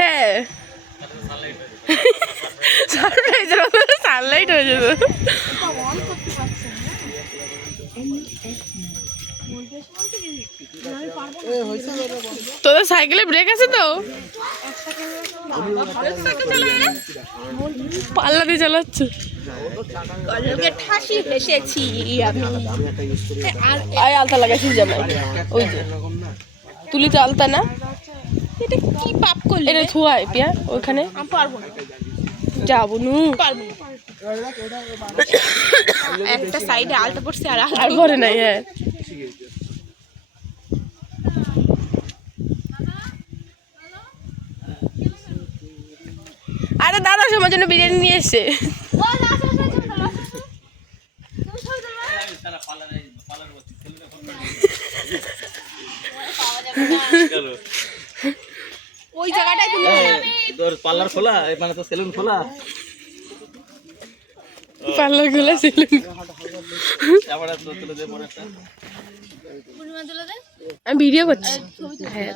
হ্যাঁ সানলাইট হয়ে যাবে। তোদের সাইকেলে ব্রেক আছে তো? পাল্লা দিয়ে চালাচ্ছ? ঠাসি হেসেছি আমি। আর আলতা লাগাইছিস জামাই? ওই যে তুলি তো আলতা না? এটা কি পাপ করলি? এটা থুয়াই পিয়া ওইখানে। আমি পারবো না, যাবো নু, পারবো না। একটা সাইডে আলতা পড়ছে আর পরে নাই। হ্যাঁ আরে দাদা সবার জন্য বিরিয়ানি নিয়ে এসছে। ওই জায়গাটাই তোর পার্লার খোলা, মানে তো সেলুন খোলা, পার্লার খোলা সেলুন। আবার তুলে দে পরে একটা। আমি ভিডিও করছি। হ্যাঁ